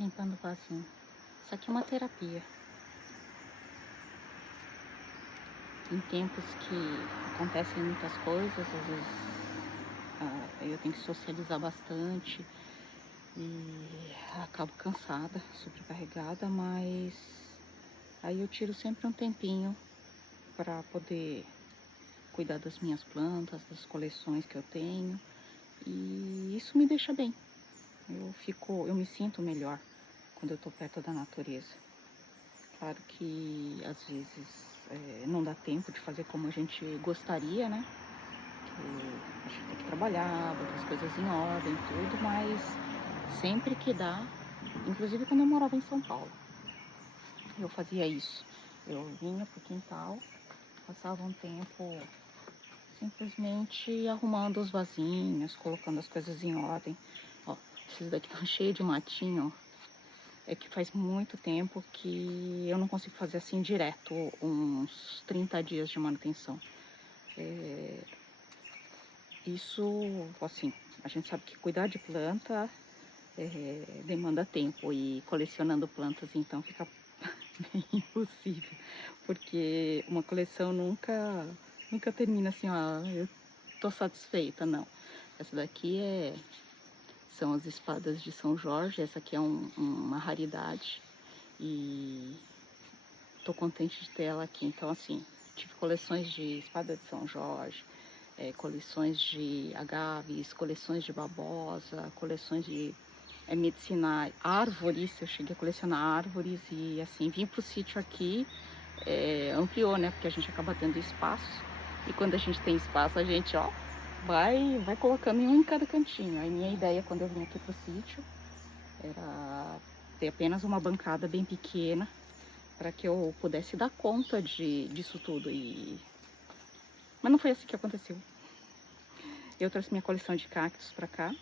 Limpando o vasinho. Isso aqui é uma terapia. Em tempos que acontecem muitas coisas, às vezes eu tenho que socializar bastante e acabo cansada, sobrecarregada, mas aí eu tiro sempre um tempinho para poder cuidar das minhas plantas, das coleções que eu tenho, e isso me deixa bem. Eu me sinto melhor quando eu estou perto da natureza. Claro que às vezes não dá tempo de fazer como a gente gostaria, né? Que a gente tem que trabalhar, botar as coisas em ordem, tudo, mas sempre que dá, inclusive quando eu morava em São Paulo, eu fazia isso. Eu vinha pro quintal, passava um tempo simplesmente arrumando os vasinhos, colocando as coisas em ordem. Ó, esses daqui estão cheios de matinho, ó. É que faz muito tempo que eu não consigo fazer assim direto, uns 30 dias de manutenção. Isso, assim, a gente sabe que cuidar de planta demanda tempo, e colecionando plantas então fica bem impossível, porque uma coleção nunca termina assim, ó, eu tô satisfeita, não. Essa daqui são as espadas de São Jorge, essa aqui é uma raridade e tô contente de ter ela aqui. Então, assim, tive coleções de espada de São Jorge, coleções de agaves, coleções de babosa, coleções de medicinais, árvores. Eu cheguei a colecionar árvores e, assim, vim pro sítio aqui, ampliou, né? Porque a gente acaba tendo espaço, e quando a gente tem espaço, a gente, ó, vai colocando um em cada cantinho. A minha ideia quando eu vim aqui pro sítio era ter apenas uma bancada bem pequena para que eu pudesse dar conta disso tudo. Mas não foi assim que aconteceu. Eu trouxe minha coleção de cactos para cá.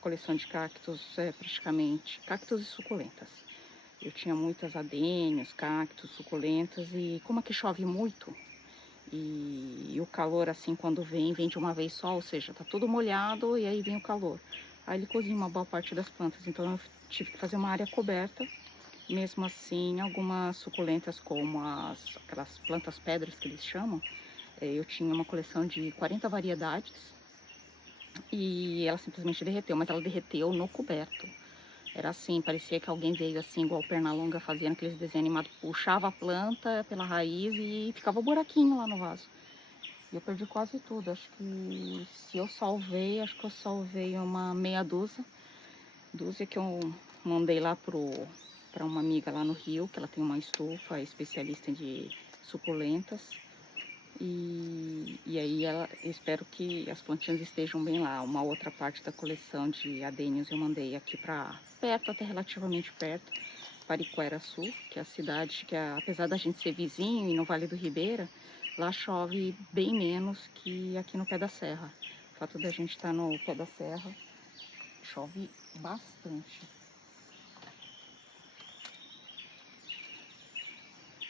Coleção de cactos praticamente cactos e suculentas. Eu tinha muitas adênios, cactos, suculentas, e como aqui chove muito e o calor, assim, quando vem de uma vez só, ou seja, tá tudo molhado e aí vem o calor. Aí ele cozinha uma boa parte das plantas, então eu tive que fazer uma área coberta. Mesmo assim, algumas suculentas, como aquelas plantas pedras que eles chamam, eu tinha uma coleção de 40 variedades e ela simplesmente derreteu, mas ela derreteu no coberto. Era assim, parecia que alguém veio assim, igual o Pernalonga fazia naqueles desenhos animados, puxava a planta pela raiz e ficava um buraquinho lá no vaso. E eu perdi quase tudo. Acho que se eu salvei, acho que eu salvei uma meia dúzia que eu mandei lá para uma amiga lá no Rio, que ela tem uma estufa, especialista de suculentas. E aí eu espero que as plantinhas estejam bem lá. Uma outra parte da coleção de adênios eu mandei aqui para perto, até relativamente perto, Pariquera-Açu, que é a cidade que, apesar da gente ser vizinho e no Vale do Ribeira, lá chove bem menos que aqui no pé da serra. O fato da gente estar no pé da serra, chove bastante.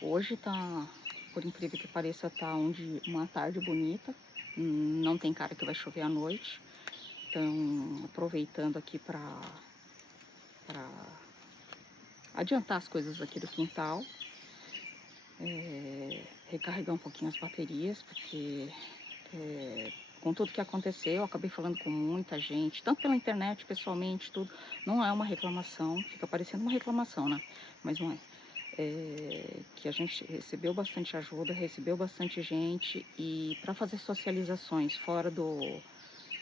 Hoje tá, por incrível que pareça, tá uma tarde bonita. Não tem cara que vai chover à noite. Então, aproveitando aqui para adiantar as coisas aqui do quintal. Recarregar um pouquinho as baterias, porque com tudo que aconteceu, eu acabei falando com muita gente, tanto pela internet, pessoalmente, tudo. Não é uma reclamação, fica parecendo uma reclamação, né? Mas não é. Que a gente recebeu bastante ajuda, recebeu bastante gente, e para fazer socializações fora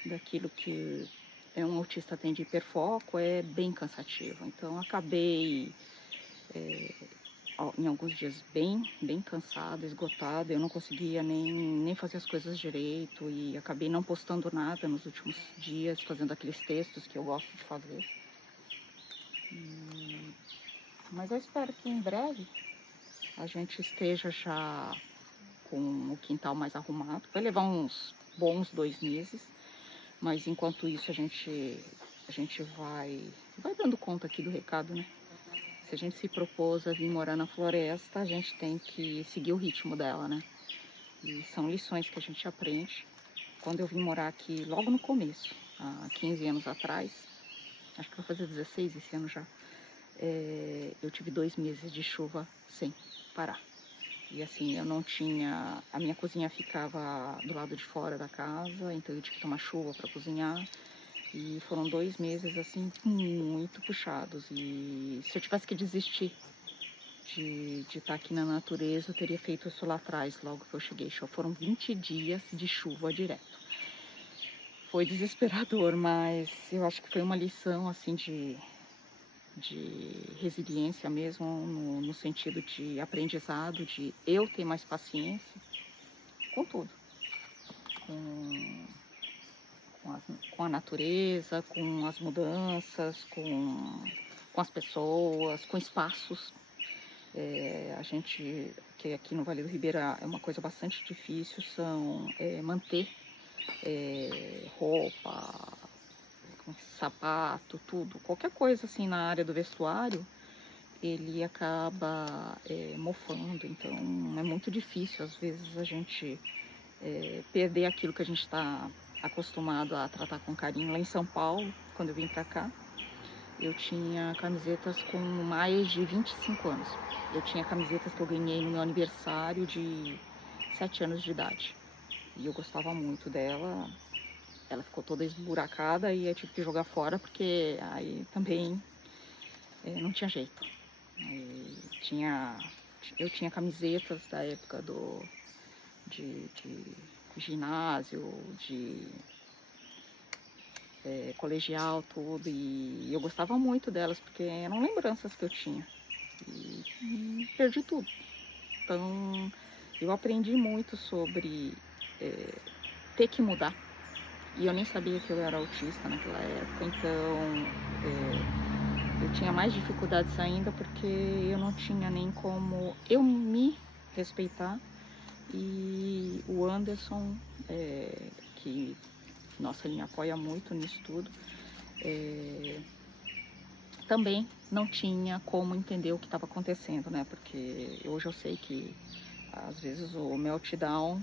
daquilo que um autista tem de hiperfoco é bem cansativo. Então acabei em alguns dias bem cansada, esgotada. Eu não conseguia nem fazer as coisas direito e acabei não postando nada nos últimos dias, fazendo aqueles textos que eu gosto de fazer. Mas eu espero que em breve a gente esteja já com o quintal mais arrumado. Vai levar uns bons 2 meses, mas enquanto isso a gente vai dando conta aqui do recado, né? Se a gente se propôs a vir morar na floresta, a gente tem que seguir o ritmo dela, né? E são lições que a gente aprende. Quando eu vim morar aqui, logo no começo, há 15 anos atrás, acho que vai fazer 16 esse ano já, eu tive 2 meses de chuva sem parar. E assim, eu não tinha... A minha cozinha ficava do lado de fora da casa, então eu tive que tomar chuva para cozinhar. E foram 2 meses, assim, muito puxados. E se eu tivesse que desistir de estar aqui na natureza, eu teria feito isso lá atrás, logo que eu cheguei. Foram 20 dias de chuva direto. Foi desesperador, mas eu acho que foi uma lição, assim, de resiliência mesmo, no sentido de aprendizado, de eu ter mais paciência com tudo, com, com a natureza, com as mudanças, com as pessoas, com espaços. A gente, que aqui no Vale do Ribeira é uma coisa bastante difícil, manter roupa, sapato, tudo, qualquer coisa assim na área do vestuário, ele acaba mofando. Então é muito difícil às vezes a gente perder aquilo que a gente está acostumado a tratar com carinho. Lá em São Paulo, quando eu vim para cá, eu tinha camisetas com mais de 25 anos. Eu tinha camisetas que eu ganhei no meu aniversário de 7 anos de idade. E eu gostava muito dela. Ela ficou toda esburacada e eu tive que jogar fora, porque aí também não tinha jeito. Eu tinha camisetas da época de ginásio, de colegial, tudo, e eu gostava muito delas, porque eram lembranças que eu tinha. E perdi tudo. Então, eu aprendi muito sobre ter que mudar. E eu nem sabia que eu era autista naquela época, então eu tinha mais dificuldades ainda, porque eu não tinha nem como eu me respeitar. E o Anderson, que, nossa, ele me apoia muito nisso tudo, também não tinha como entender o que estava acontecendo, né? Porque hoje eu sei que às vezes o meltdown,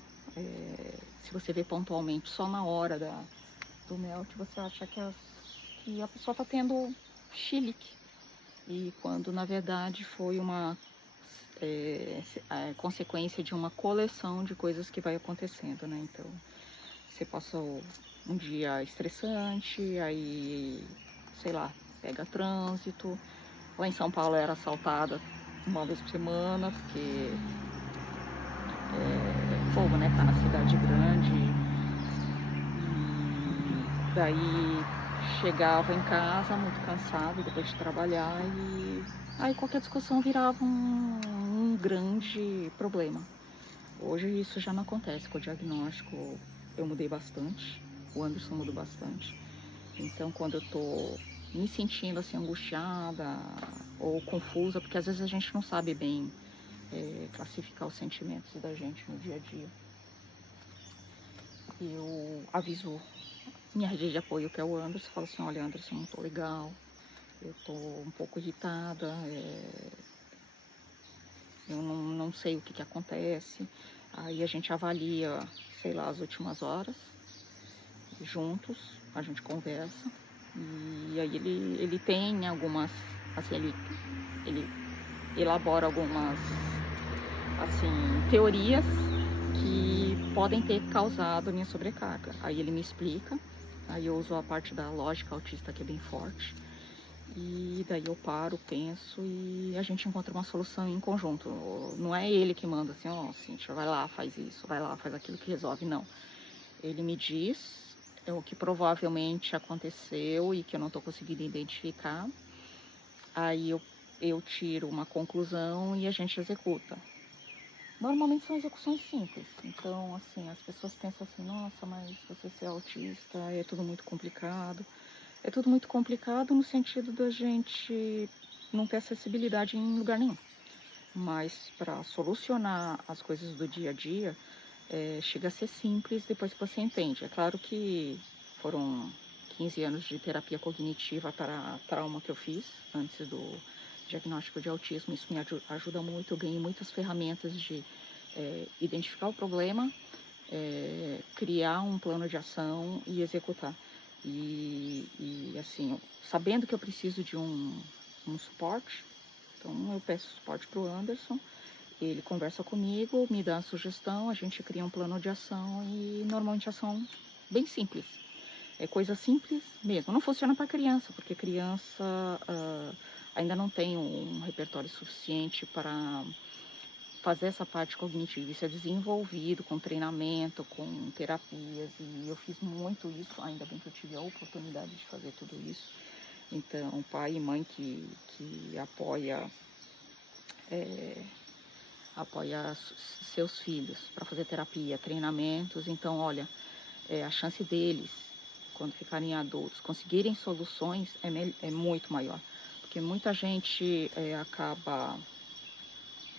se você vê pontualmente só na hora do melt, você acha que a pessoa está tendo chilique. E quando na verdade foi uma consequência de uma coleção de coisas que vai acontecendo, né? Então, você passou um dia estressante, aí, sei lá, pega trânsito. Lá em São Paulo era assaltada uma vez por semana, porque é fogo, né? Tá na cidade grande. E daí chegava em casa muito cansado depois de trabalhar, e aí qualquer discussão virava um grande problema. Hoje isso já não acontece. Com o diagnóstico eu mudei bastante, o Anderson mudou bastante. Então quando eu tô me sentindo assim angustiada ou confusa, porque às vezes a gente não sabe bem classificar os sentimentos da gente no dia a dia, eu aviso minha rede de apoio, que é o Anderson, falo assim: olha, Anderson, não tô legal, eu tô um pouco irritada, eu não sei o que acontece. Aí a gente avalia, sei lá, as últimas horas, juntos, a gente conversa, e aí ele tem algumas, assim, ele elabora algumas, assim, teorias que podem ter causado a minha sobrecarga. Aí ele me explica, aí eu uso a parte da lógica autista, que é bem forte, e daí eu paro, penso, e a gente encontra uma solução em conjunto. Não é ele que manda assim: ó, Cíntia, vai lá, faz isso, vai lá, faz aquilo que resolve. Não. Ele me diz o que provavelmente aconteceu e que eu não estou conseguindo identificar. Aí eu tiro uma conclusão e a gente executa. Normalmente são execuções simples. Então, assim, as pessoas pensam assim: nossa, mas você ser autista é tudo muito complicado. É tudo muito complicado no sentido da gente não ter acessibilidade em lugar nenhum. Mas para solucionar as coisas do dia a dia, chega a ser simples depois que você entende. É claro que foram 15 anos de terapia cognitiva para trauma que eu fiz antes do diagnóstico de autismo. Isso me ajuda muito. Eu ganhei muitas ferramentas de identificar o problema, criar um plano de ação e executar. E assim, sabendo que eu preciso de um um suporte. Então eu peço suporte para o Anderson, ele conversa comigo, me dá a sugestão, a gente cria um plano de ação e normalmente ação bem simples. É coisa simples mesmo. Não funciona para criança, porque criança ainda não tem um repertório suficiente para fazer essa parte cognitiva. Isso é desenvolvido com treinamento, com terapias, e eu fiz muito isso, ainda bem que eu tive a oportunidade de fazer tudo isso. Então, pai e mãe que apoia seus filhos para fazer terapia, treinamentos. Então, olha, a chance deles, quando ficarem adultos, conseguirem soluções é muito maior. Porque muita gente acaba,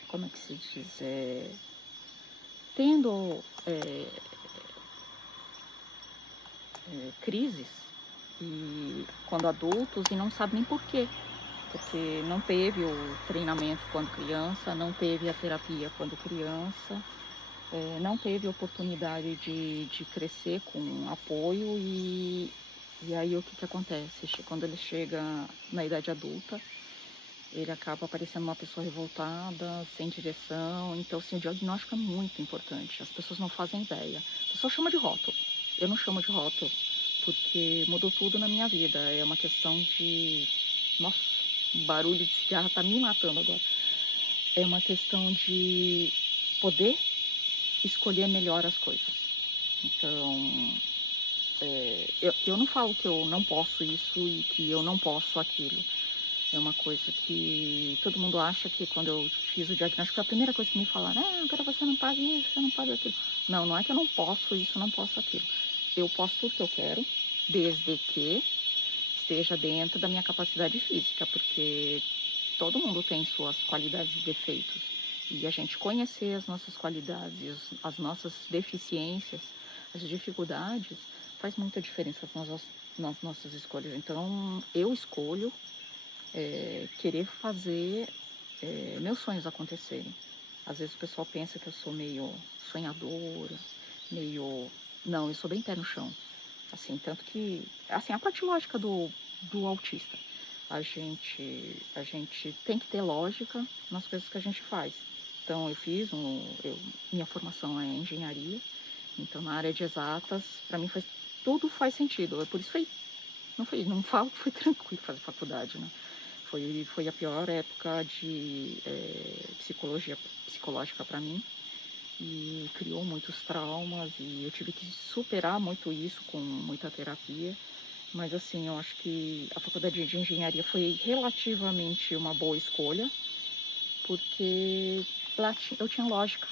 como é que se diz, tendo crises e quando adultos e não sabe nem por quê. Porque não teve o treinamento quando criança, não teve a terapia quando criança, não teve oportunidade de crescer com apoio e aí o que acontece? Quando ele chega na idade adulta, ele acaba parecendo uma pessoa revoltada, sem direção. Então, assim, o diagnóstico é muito importante. As pessoas não fazem ideia. A pessoa chama de rótulo. Eu não chamo de rótulo, porque mudou tudo na minha vida. É uma questão de... Nossa, o barulho de cigarro tá me matando agora. É uma questão de poder escolher melhor as coisas. Então, eu não falo que eu não posso isso e que eu não posso aquilo. É uma coisa que todo mundo acha que quando eu fiz o diagnóstico, foi a primeira coisa que me falaram: agora você não pode isso, você não pode aquilo. Não, não é que eu não posso isso, não posso aquilo. Eu posso tudo que eu quero, desde que esteja dentro da minha capacidade física, porque todo mundo tem suas qualidades e defeitos. E a gente conhecer as nossas qualidades, as nossas deficiências, as dificuldades, faz muita diferença nas nossas escolhas. Então, eu escolho querer fazer meus sonhos acontecerem. Às vezes o pessoal pensa que eu sou meio sonhadora, meio... Não, eu sou bem pé no chão. Assim, tanto que... Assim, a parte lógica do autista. A gente tem que ter lógica nas coisas que a gente faz. Então, minha formação é engenharia. Então, na área de exatas, para mim tudo faz sentido. Por isso não falo que foi tranquilo fazer faculdade, né? Foi a pior época de psicologia psicológica para mim e criou muitos traumas e eu tive que superar muito isso com muita terapia. Mas assim, eu acho que a faculdade de engenharia foi relativamente uma boa escolha, porque lá eu tinha lógica.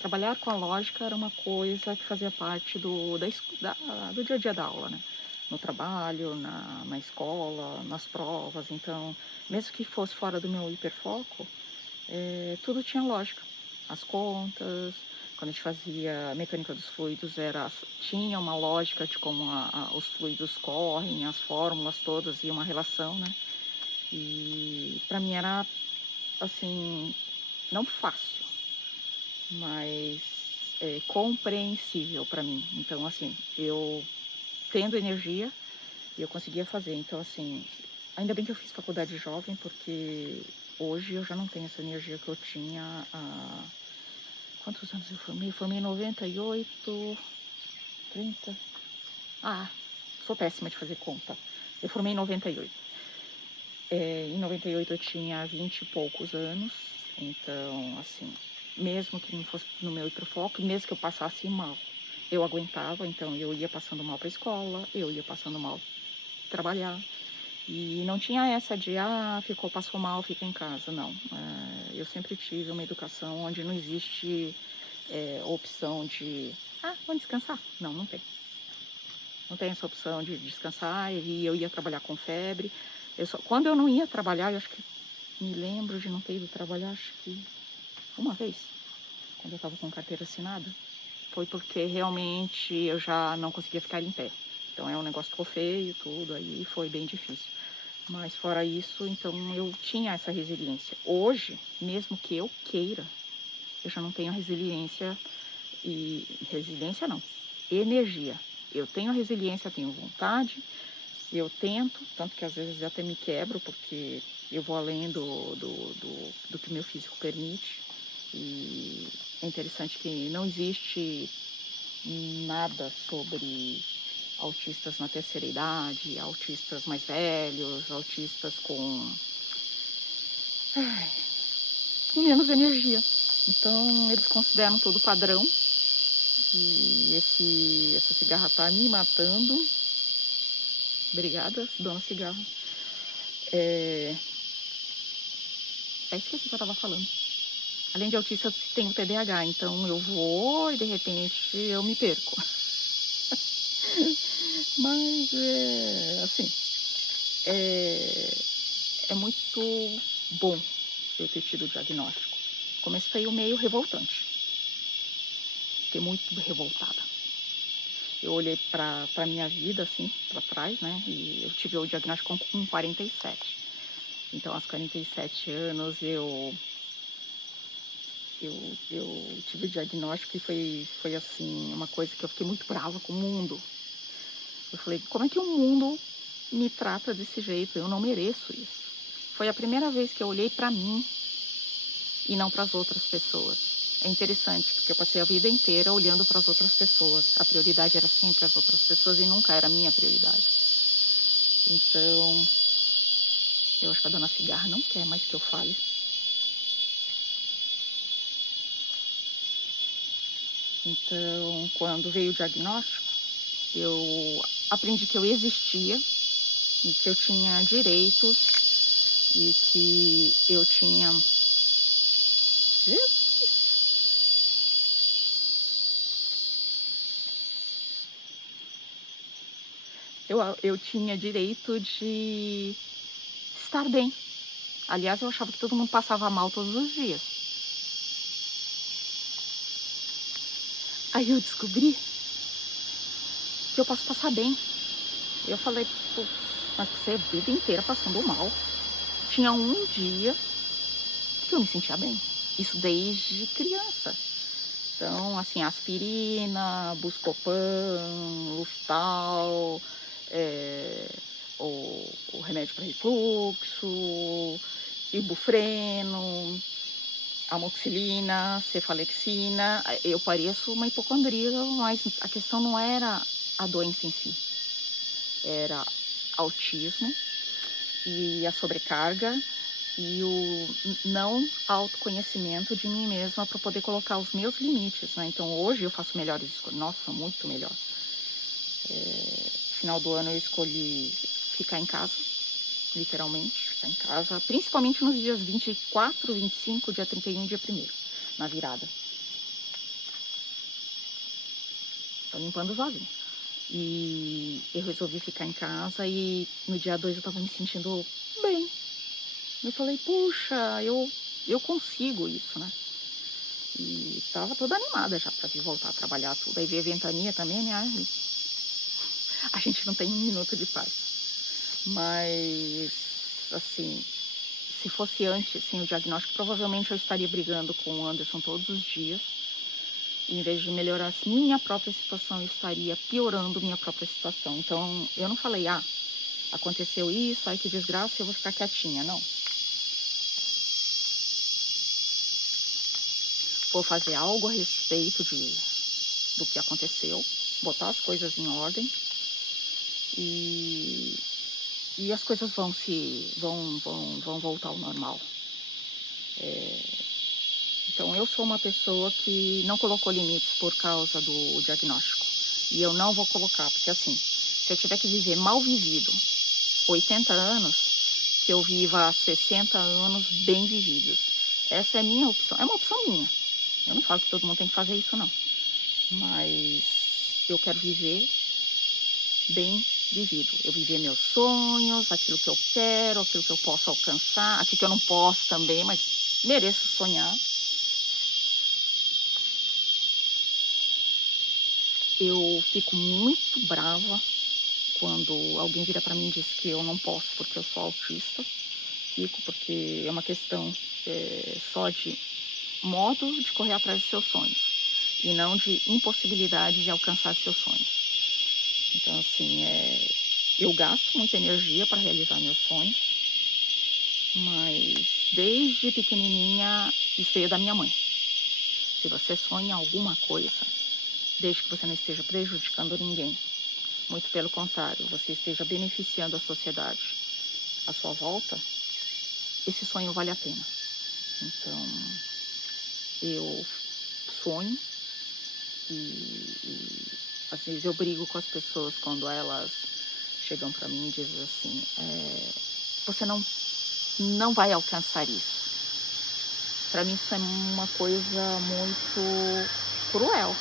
Trabalhar com a lógica era uma coisa que fazia parte do dia a dia da aula, né? No trabalho, na escola, nas provas. Então, mesmo que fosse fora do meu hiperfoco, tudo tinha lógica. As contas, quando a gente fazia mecânica dos fluidos, tinha uma lógica de como os fluidos correm, as fórmulas todas e uma relação, né? E para mim era, assim, não fácil, mas compreensível para mim. Então, assim, eu tendo energia, eu conseguia fazer. Então, assim, ainda bem que eu fiz faculdade jovem, porque hoje eu já não tenho essa energia que eu tinha há... Quantos anos eu formei? Formei em 98, 30... sou péssima de fazer conta. Eu formei em 98. Em 98 eu tinha 20 e poucos anos. Então, assim, mesmo que não fosse no meu hiperfoco, mesmo que eu passasse mal, eu aguentava. Então, eu ia passando mal para a escola, eu ia passando mal trabalhar. E não tinha essa de, passou mal, fica em casa. Não. Eu sempre tive uma educação onde não existe opção de, vamos descansar. Não, não tem. Não tem essa opção de descansar. E eu ia trabalhar com febre. Quando eu não ia trabalhar, eu acho que me lembro de não ter ido trabalhar, acho que uma vez, quando eu estava com carteira assinada, foi porque realmente eu já não conseguia ficar em pé. Então um negócio ficou feio, tudo, aí foi bem difícil. Mas fora isso, então eu tinha essa resiliência. Hoje, mesmo que eu queira, eu já não tenho resiliência resiliência não, energia. Eu tenho resiliência, tenho vontade, Eu tento, tanto que às vezes eu até me quebro, porque eu vou além do que meu físico permite. E é interessante que não existe nada sobre autistas na terceira idade, autistas mais velhos, autistas com menos energia. Então eles consideram tudo padrão. E essa cigarra tá me matando. Obrigada, dona cigarra. Esqueci o que eu tava falando. Além de autista, eu tenho TDAH, então eu vou e de repente eu me perco. Mas assim, é muito bom eu ter tido o diagnóstico. Comecei meio revoltante. Fiquei muito revoltada. Eu olhei pra minha vida, assim, pra trás, né? E eu tive o diagnóstico com 47. Então, aos 47 anos, eu tive o diagnóstico e foi assim, uma coisa que eu fiquei muito brava com o mundo. Eu falei, como é que o mundo me trata desse jeito? Eu não mereço isso. Foi a primeira vez que eu olhei pra mim e não para as outras pessoas. É interessante, porque eu passei a vida inteira olhando para as outras pessoas. A prioridade era sempre as outras pessoas e nunca era a minha prioridade. Então, eu acho que a dona cigarra não quer mais que eu fale. Então, quando veio o diagnóstico, eu aprendi que eu existia e que eu tinha direitos e que eu tinha... Eu tinha direito de estar bem. Aliás, eu achava que todo mundo passava mal todos os dias. Aí eu descobri que eu posso passar bem. Eu falei, pô, mas você é a vida inteira passando mal. Tinha um dia que eu me sentia bem. Isso desde criança. Então, assim, aspirina, Buscopan, Luftal, o remédio para refluxo, ibufreno, amoxicilina, cefalexina. Eu pareço uma hipocondríaca, mas a questão não era a doença em si. Era autismo e a sobrecarga e o não autoconhecimento de mim mesma para poder colocar os meus limites, né? Então hoje eu faço melhores escolhas, nossa, muito melhor. Final do ano eu escolhi ficar em casa, literalmente, ficar em casa, principalmente nos dias 24, 25, dia 31 e dia 1º, na virada. Tô limpando o vasinho. E eu resolvi ficar em casa e no dia 2 eu tava me sentindo bem. Eu falei, puxa, eu consigo isso, né? E tava toda animada já pra vir voltar a trabalhar tudo. Aí veio a ventania também, né? A gente não tem um minuto de paz. Mas, assim, se fosse antes, sem o diagnóstico, provavelmente eu estaria brigando com o Anderson todos os dias. E, em vez de melhorar a minha própria situação, eu estaria piorando minha própria situação. Então, eu não falei, aconteceu isso, ai que desgraça, eu vou ficar quietinha. Não. Vou fazer algo a respeito do que aconteceu, botar as coisas em ordem e as coisas vão voltar ao normal. Então, eu sou uma pessoa que não colocou limites por causa do diagnóstico. E eu não vou colocar, porque assim, se eu tiver que viver mal vivido 80 anos, que eu viva 60 anos bem vividos. Essa é a minha opção, é uma opção minha. Eu não falo que todo mundo tem que fazer isso, não. Mas eu quero viver bem vivido. Eu viver meus sonhos, aquilo que eu quero, aquilo que eu posso alcançar, aquilo que eu não posso também, mas mereço sonhar. Eu fico muito brava quando alguém vira para mim e diz que eu não posso porque eu sou autista. Fico porque é uma questão só de modo de correr atrás dos seus sonhos e não de impossibilidade de alcançar seus sonhos. Então, assim, Eu gasto muita energia para realizar meus sonhos, mas desde pequenininha isso veio da minha mãe. Se você sonha alguma coisa, desde que você não esteja prejudicando ninguém, muito pelo contrário, você esteja beneficiando a sociedade à sua volta, esse sonho vale a pena. Então, eu sonho e às vezes eu brigo com as pessoas quando elas chegam para mim e dizem assim, você não vai alcançar isso. Para mim isso é uma coisa muito cruel.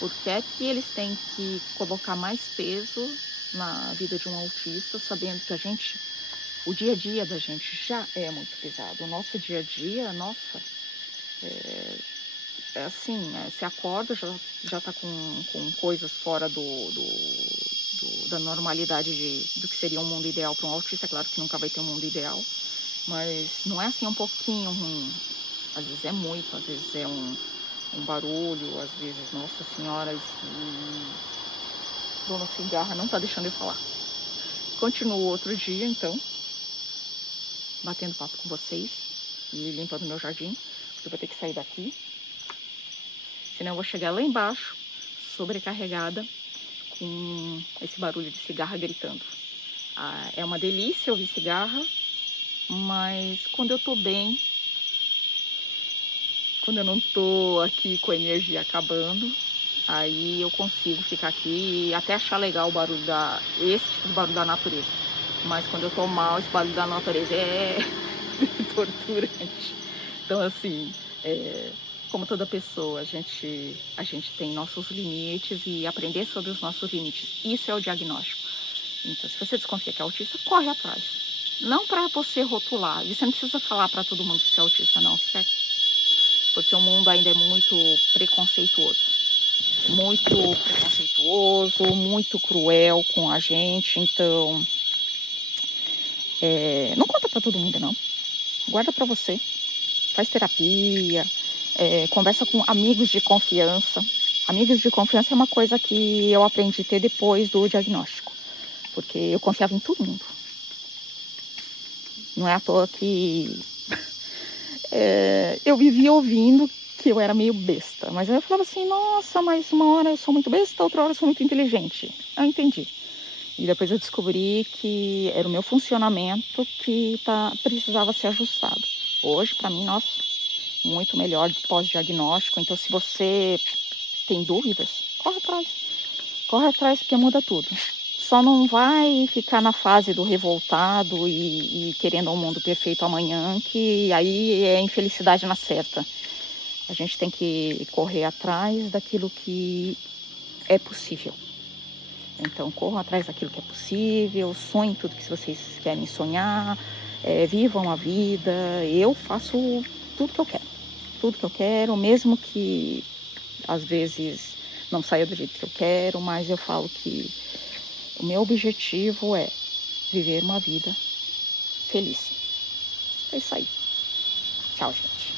Por que é que eles têm que colocar mais peso na vida de um autista, sabendo que o dia a dia da gente já é muito pesado. O nosso dia a dia, nossa, é assim, você acorda, já tá com coisas fora da normalidade do que seria um mundo ideal para um autista. É claro que nunca vai ter um mundo ideal, mas não é assim um pouquinho ruim. Às vezes é muito, às vezes é um barulho, às vezes, nossa senhora, dona cigarra não tá deixando eu falar. Continuo outro dia, então, batendo papo com vocês e limpando meu jardim, porque eu vou ter que sair daqui. Senão eu vou chegar lá embaixo, sobrecarregada, com esse barulho de cigarra gritando. É uma delícia ouvir cigarra, mas quando eu tô bem, quando eu não tô aqui com a energia acabando, aí eu consigo ficar aqui e até achar legal esse tipo de barulho da natureza. Mas quando eu tô mal, esse barulho da natureza é torturante. Então, assim, como toda pessoa, a gente tem nossos limites e aprender sobre os nossos limites. Isso é o diagnóstico. Então, se você desconfia que é autista, corre atrás. Não para você rotular. E você não precisa falar para todo mundo que você é autista, não. Porque o mundo ainda é muito preconceituoso. Muito cruel com a gente. Então, não conta para todo mundo, não. Guarda para você. Faz terapia, conversa com amigos de confiança. Amigos de confiança é uma coisa que eu aprendi a ter depois do diagnóstico, porque eu confiava em todo mundo. Não é à toa que eu vivia ouvindo que eu era meio besta, mas aí eu falava assim, nossa, mas uma hora eu sou muito besta, outra hora eu sou muito inteligente. Eu entendi. E depois eu descobri que era o meu funcionamento que precisava ser ajustado. Hoje, para mim, nossa, muito melhor pós-diagnóstico. Então, se você tem dúvidas, corre atrás porque muda tudo. Só não vai ficar na fase do revoltado e querendo um mundo perfeito amanhã, que aí é infelicidade na certa. A gente tem que correr atrás daquilo que é possível. Então, corram atrás daquilo que é possível, sonhem tudo que vocês querem sonhar, vivam a vida. Eu faço tudo que eu quero. Tudo que eu quero, mesmo que às vezes não saia do jeito que eu quero, mas eu falo que o meu objetivo é viver uma vida feliz. É isso aí. Tchau, gente.